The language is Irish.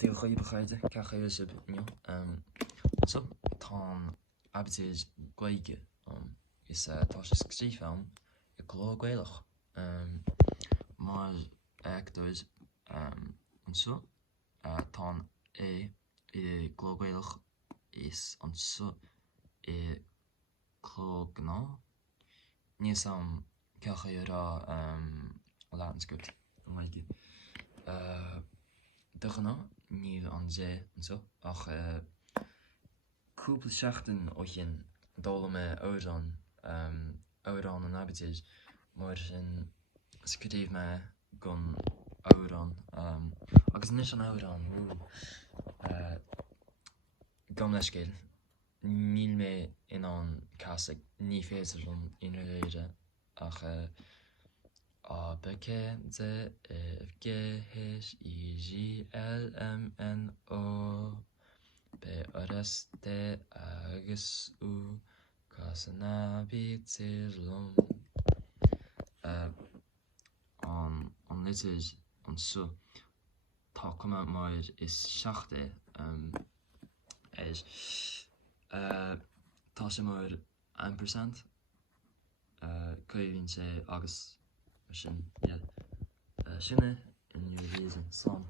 Feel good behind it, can't hear it, so, Tom aibítir Gaeilge is Tasha's Gsifam, a glow Gaelach. Maar actors so Tom glow Gaelach is so glow gna. Nisam Kachira Latin script. Dagna niet aan zee en zo. Ach, koepel schachten och in dolme ouran en aibítir, maar zijn schreef me gon ouran. Agus niet aan ouran, gamleskil. Níl me in aan kasig ní féidir an inréide ach ABK Z F G H I J L M N O P R S T agus U Casan aibítir lom an litir an so tá cuma mar is seachta tá sé mar 1% chuiríonn sé agus sin sinne in your reason song.